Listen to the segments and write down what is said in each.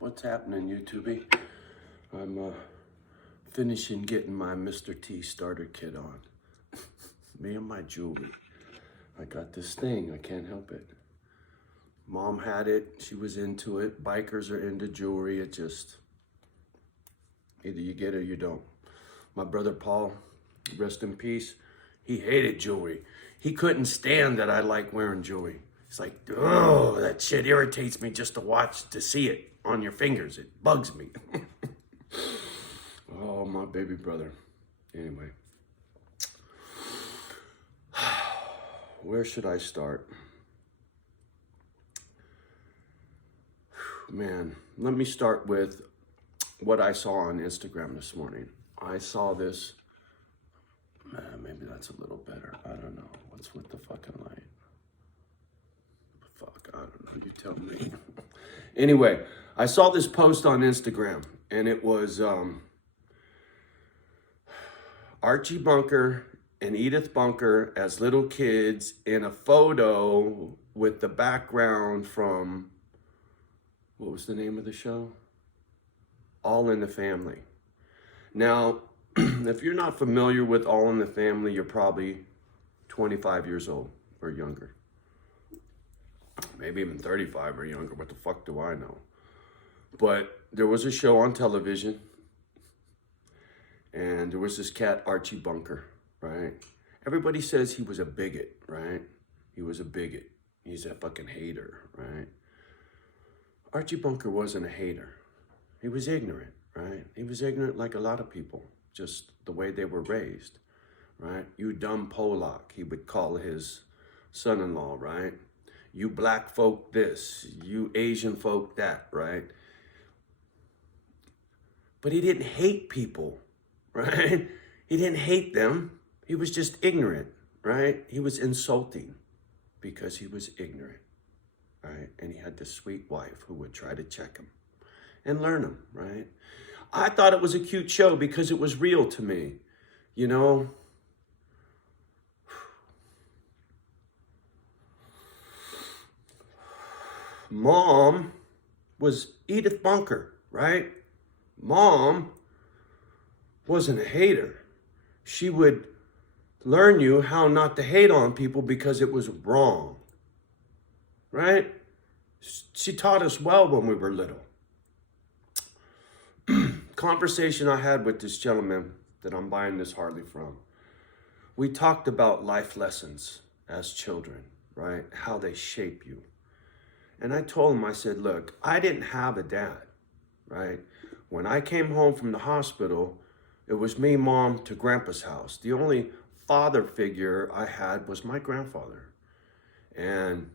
What's happening, YouTube? I'm finishing getting my Mr. T starter kit on. Me and my jewelry. I got this thing, I can't help it. Mom had it, she was into it. Bikers are into jewelry. It just, either you get it or you don't. My brother Paul, rest in peace, he hated jewelry. He couldn't stand that I like wearing jewelry. He's like, oh, that shit irritates me just to watch, to see it on your fingers. It bugs me. Oh, my baby brother. Anyway. Where should I start? Man, let me start with what I saw on Instagram this morning. I saw this. Maybe that's a little better. I don't know. What's with the fucking light? Fuck, I don't know. You tell me. Anyway, I saw this post on Instagram, and it was Archie Bunker and Edith Bunker as little kids in a photo with the background from, what was the name of the show? All in the Family. Now, if you're not familiar with All in the Family, you're probably 25 years old or younger. Maybe even 35 or younger. What the fuck do I know? But there was a show on television, and there was this cat, Archie Bunker, right? Everybody says he was a bigot, right? He was a bigot. He's a fucking hater, right? Archie Bunker wasn't a hater. He was ignorant, right? He was ignorant like a lot of people, just the way they were raised, right? You dumb Pollock, he would call his son-in-law, right? You black folk this, you Asian folk that, right? But he didn't hate people, right? He didn't hate them. He was just ignorant, right? He was insulting because he was ignorant, right? And he had this sweet wife who would try to check him and learn him, right? I thought it was a cute show because it was real to me, you know? Mom was Edith Bunker, right? Mom wasn't a hater. She would learn you how not to hate on people because it was wrong, right? She taught us well when we were little. Conversation I had with this gentleman that I'm buying this Harley from, we talked about life lessons as children, right? How they shape you. And I told him, I said, look, I didn't have a dad, right? When I came home from the hospital, it was me, Mom, to Grandpa's house. The only father figure I had was my grandfather. And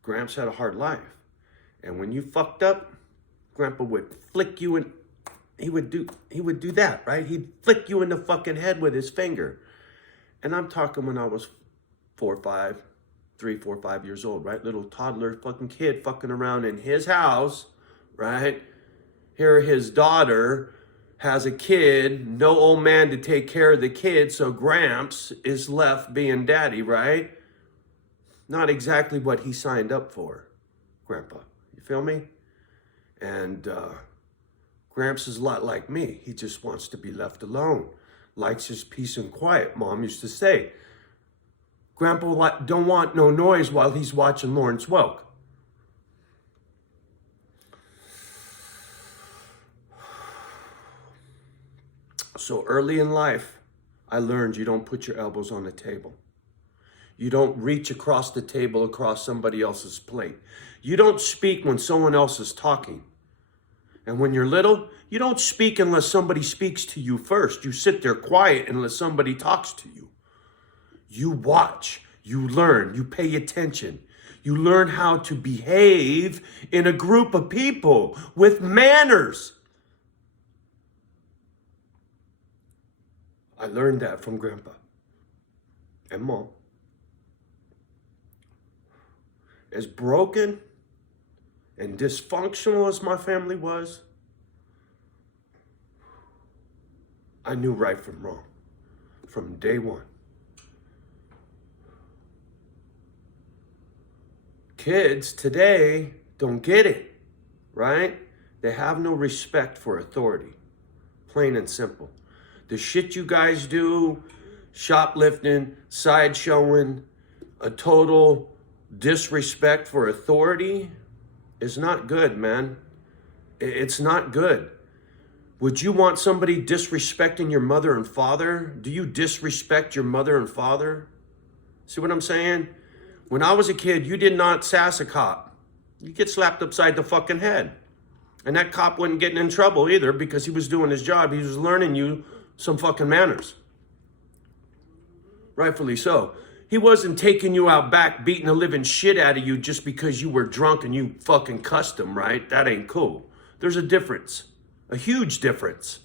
Gramps had a hard life. And when you fucked up, Grandpa would flick you and he would do that, right? He'd flick you in the fucking head with his finger. And I'm talking when I was 3, 4, 5 years old, right? Little toddler fucking kid fucking around in his house, right? Here his daughter has a kid, no old man to take care of the kid, so Gramps is left being daddy, right? Not exactly what he signed up for, Grandpa. You feel me? And Gramps is a lot like me. He just wants to be left alone. Likes his peace and quiet, Mom used to say. Grandpa don't want no noise while he's watching Lawrence Welk. So early in life, I learned you don't put your elbows on the table. You don't reach across the table across somebody else's plate. You don't speak when someone else is talking. And when you're little, you don't speak unless somebody speaks to you first. You sit there quiet unless somebody talks to you. You watch, you learn, you pay attention. You learn how to behave in a group of people with manners. I learned that from Grandpa and Mom. As broken and dysfunctional as my family was, I knew right from wrong from day one. Kids today don't get it, right? They have no respect for authority, plain and simple. The shit you guys do, shoplifting, sideshowing, a total disrespect for authority is not good, man. It's not good. Would you want somebody disrespecting your mother and father? Do you disrespect your mother and father? See what I'm saying? When I was a kid, you did not sass a cop. You get slapped upside the fucking head. And that cop wasn't getting in trouble either because he was doing his job. He was learning you some fucking manners. Rightfully so. He wasn't taking you out back, beating the living shit out of you just because you were drunk and you fucking cussed him, right? That ain't cool. There's a difference. A huge difference.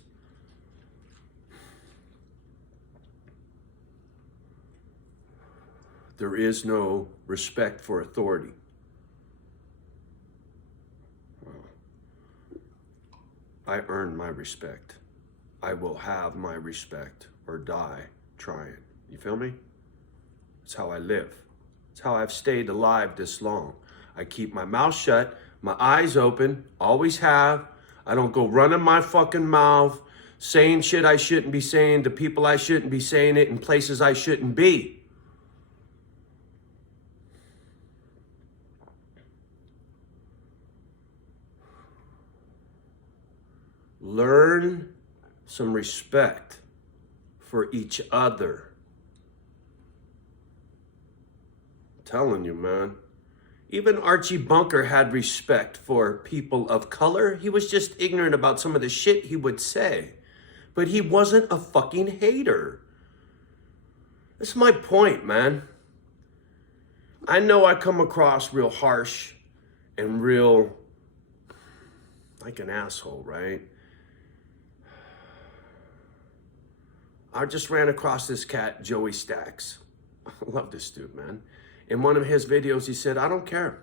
There is no respect for authority. I earned my respect. I will have my respect or die trying. You feel me? It's how I live. It's how I've stayed alive this long. I keep my mouth shut, my eyes open, always have. I don't go running my fucking mouth, saying shit I shouldn't be saying to people I shouldn't be saying it in places I shouldn't be. Learn some respect for each other. I'm telling you, man. Even Archie Bunker had respect for people of color. He was just ignorant about some of the shit he would say. But he wasn't a fucking hater. That's my point, man. I know I come across real harsh and real like an asshole, right? I just ran across this cat, Joey Stacks. I love this dude, man. In one of his videos, he said, I don't care.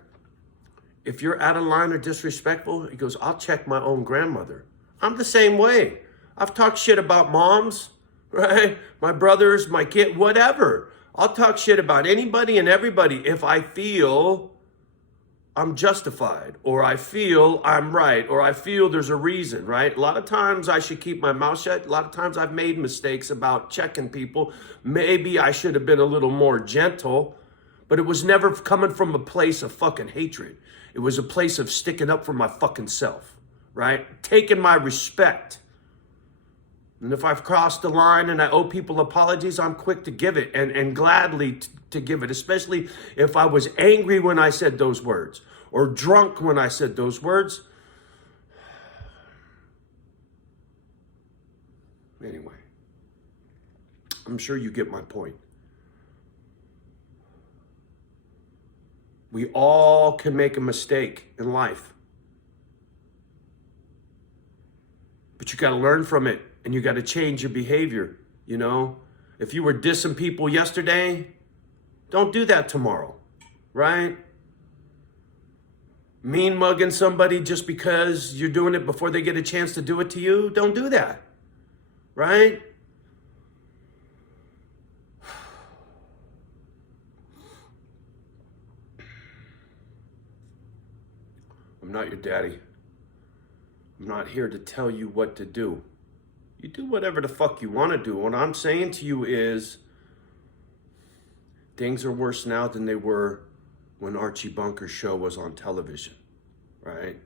If you're out of line or disrespectful, he goes, I'll check my own grandmother. I'm the same way. I've talked shit about moms, right? My brothers, my kid, whatever. I'll talk shit about anybody and everybody if I feel I'm justified, or I feel I'm right, or I feel there's a reason, right? A lot of times I should keep my mouth shut. A lot of times I've made mistakes about checking people. Maybe I should have been a little more gentle, but it was never coming from a place of fucking hatred. It was a place of sticking up for my fucking self, right? Taking my respect. And if I've crossed the line and I owe people apologies, I'm quick to give it and gladly to give it, especially if I was angry when I said those words or drunk when I said those words. Anyway, I'm sure you get my point. We all can make a mistake in life. But you got to learn from it. And you got to change your behavior, you know? If you were dissing people yesterday, don't do that tomorrow, right? Mean mugging somebody just because you're doing it before they get a chance to do it to you, don't do that, right? I'm not your daddy. I'm not here to tell you what to do. You do whatever the fuck you want to do. What I'm saying to you is things are worse now than they were when Archie Bunker's show was on television, right?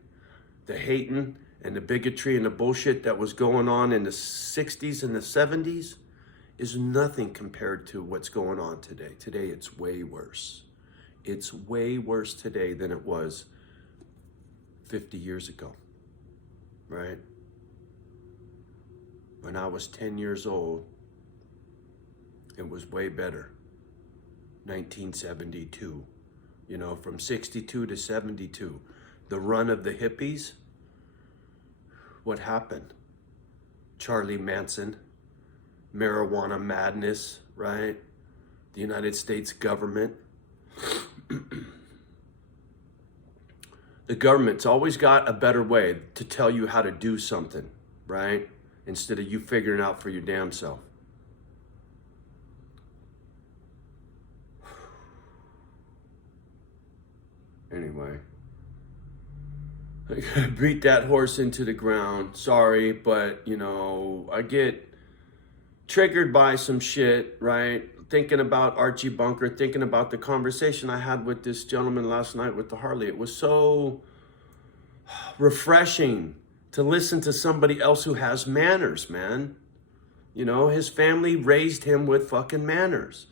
The hating and the bigotry and the bullshit that was going on in the 60s and the 70s is nothing compared to what's going on today. Today, it's way worse. It's way worse today than it was 50 years ago, right? When I was 10 years old, it was way better. 1972, you know, from 62 to 72. The run of the hippies, what happened? Charlie Manson, marijuana madness, right? The United States government. The government's always got a better way to tell you how to do something, right? Instead of you figuring out for your damn self. Anyway, beat that horse into the ground. Sorry, but you know, I get triggered by some shit, right? Thinking about Archie Bunker, thinking about the conversation I had with this gentleman last night with the Harley. It was so refreshing to listen to somebody else who has manners, man. You know, his family raised him with fucking manners.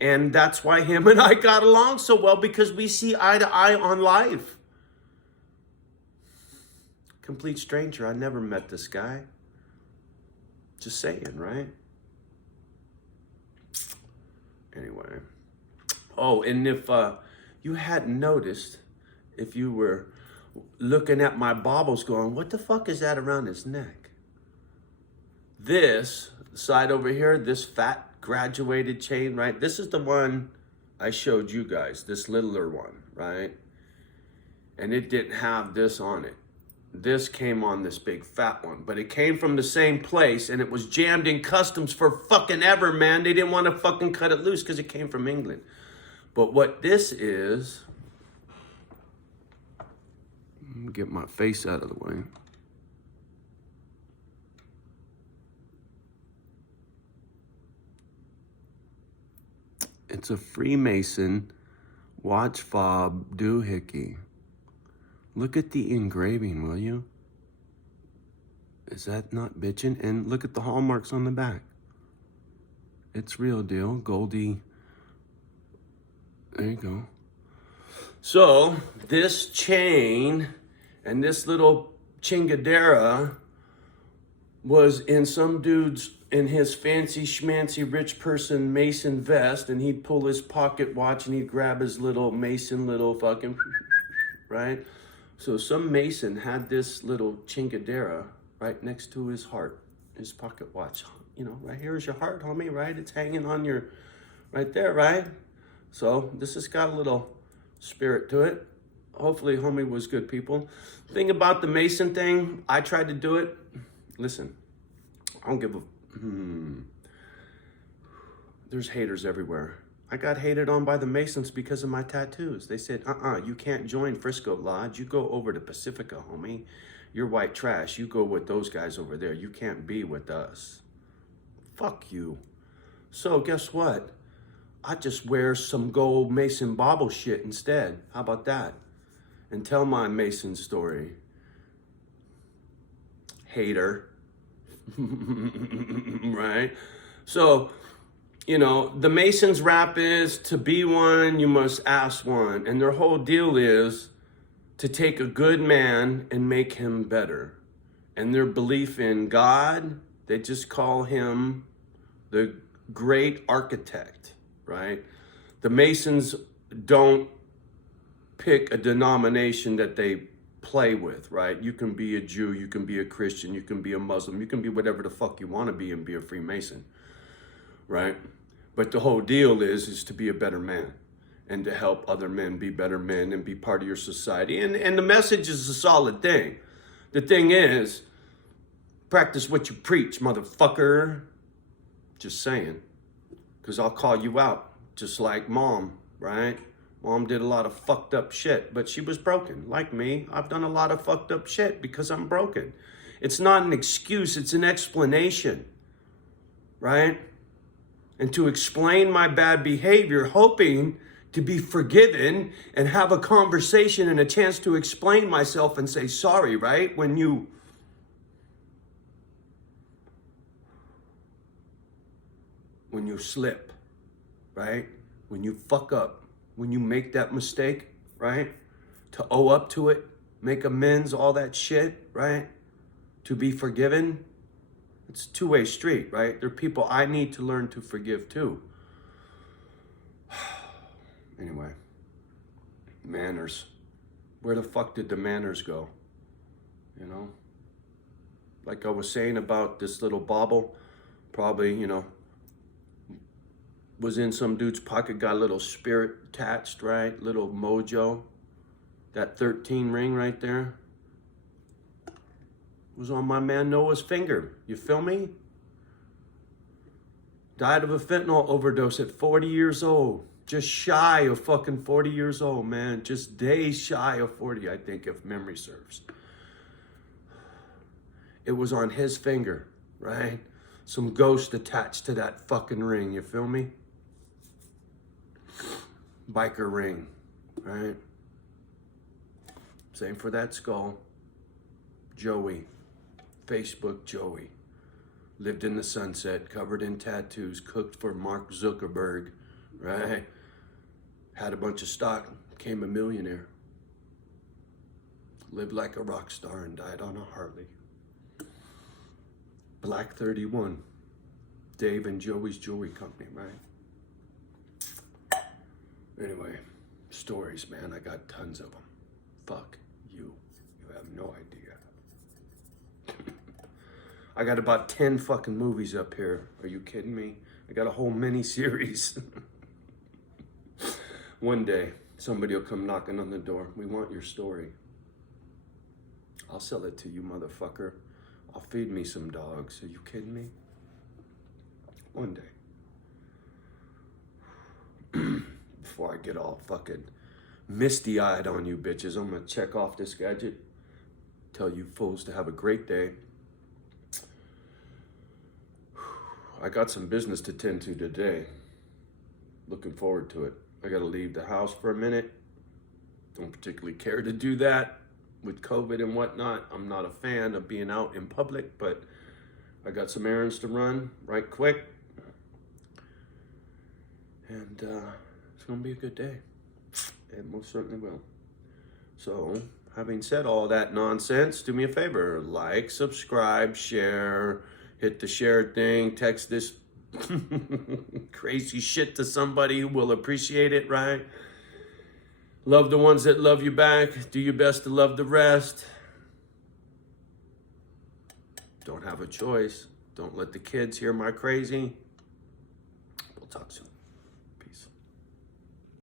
And that's why him and I got along so well, because we see eye to eye on life. Complete stranger. I never met this guy. Just saying, right? Anyway. Oh, and if you hadn't noticed, if you were looking at my baubles going, what the fuck is that around his neck? This side over here, this fat graduated chain, right? This is the one I showed you guys, this littler one, right? And it didn't have this on it. This came on this big fat one, but it came from the same place and it was jammed in customs for fucking ever, man. They didn't want to fucking cut it loose because it came from England. But what this is, let me get my face out of the way. It's a Freemason watch fob doohickey. Look at the engraving, will you? Is that not bitchin'? And look at the hallmarks on the back. It's real deal, Goldie. There you go. So this chain and this little chingadera was in some dude's, in his fancy schmancy rich person Mason vest, and he'd pull his pocket watch and he'd grab his little Mason little fucking, right? So some Mason had this little chingadera right next to his heart, his pocket watch. You know, right here is your heart, homie, right? It's hanging on your, right there, right? So this has got a little spirit to it. Hopefully homie was good, people. Thing about the Mason thing, I tried to do it. Listen, I don't give a, there's haters everywhere. I got hated on by the Masons because of my tattoos. They said, you can't join Frisco Lodge. You go over to Pacifica, homie. You're white trash. You go with those guys over there. You can't be with us. Fuck you. So guess what? I just wear some gold Mason bauble shit instead. How about that? And tell my Mason story. Hater. Right? So, you know, the Masons' rap is, to be one, you must ask one. And their whole deal is to take a good man and make him better. And their belief in God, they just call him the great architect, right? The Masons don't pick a denomination that they play with, right? You can be a Jew, you can be a Christian, you can be a Muslim, you can be whatever the fuck you want to be and be a Freemason, right? But the whole deal is to be a better man and to help other men be better men and be part of your society. And the message is a solid thing. The thing is, practice what you preach, motherfucker. Just saying. Because I'll call you out, just like mom, right? Mom did a lot of fucked up shit, but she was broken. Like me, I've done a lot of fucked up shit because I'm broken. It's not an excuse, it's an explanation, right? And to explain my bad behavior, hoping to be forgiven and have a conversation and a chance to explain myself and say sorry, right? When you slip, right? When you fuck up, when you make that mistake, right? To owe up to it, make amends, all that shit, right? To be forgiven. It's a two-way street, right? There are people I need to learn to forgive too. Anyway, manners. Where the fuck did the manners go? You know? Like I was saying about this little bauble, probably, you know, was in some dude's pocket, got a little spirit attached, right? Little mojo. That 13 ring right there was on my man Noah's finger. You feel me? Died of a fentanyl overdose at 40 years old. Just shy of fucking 40 years old, man. Just days shy of 40, I think, if memory serves. It was on his finger, right? Some ghost attached to that fucking ring, you feel me? Biker ring, right? Same for that skull. Joey, Facebook Joey. Lived in the sunset, covered in tattoos, cooked for Mark Zuckerberg, right? Had a bunch of stock, became a millionaire. Lived like a rock star and died on a Harley. Black 31, Dave and Joey's Jewelry Company, right? Anyway, stories, man, I got tons of them. Fuck you. You have no idea. I got about 10 fucking movies up here. Are you kidding me? I got a whole mini series. One day, somebody will come knocking on the door. We want your story. I'll sell it to you, motherfucker. I'll feed me some dogs. Are you kidding me? One day. Before I get all fucking misty-eyed on you bitches, I'm gonna check off this gadget. Tell you fools to have a great day. I got some business to tend to today. Looking forward to it. I gotta leave the house for a minute. Don't particularly care to do that with COVID and whatnot. I'm not a fan of being out in public, but I got some errands to run right quick. And it's gonna be a good day. It most certainly will. So, having said all that nonsense, do me a favor. Like, subscribe, share, hit the share thing, text this crazy shit to somebody who will appreciate it, right? Love the ones that love you back. Do your best to love the rest. Don't have a choice. Don't let the kids hear my crazy. We'll talk soon.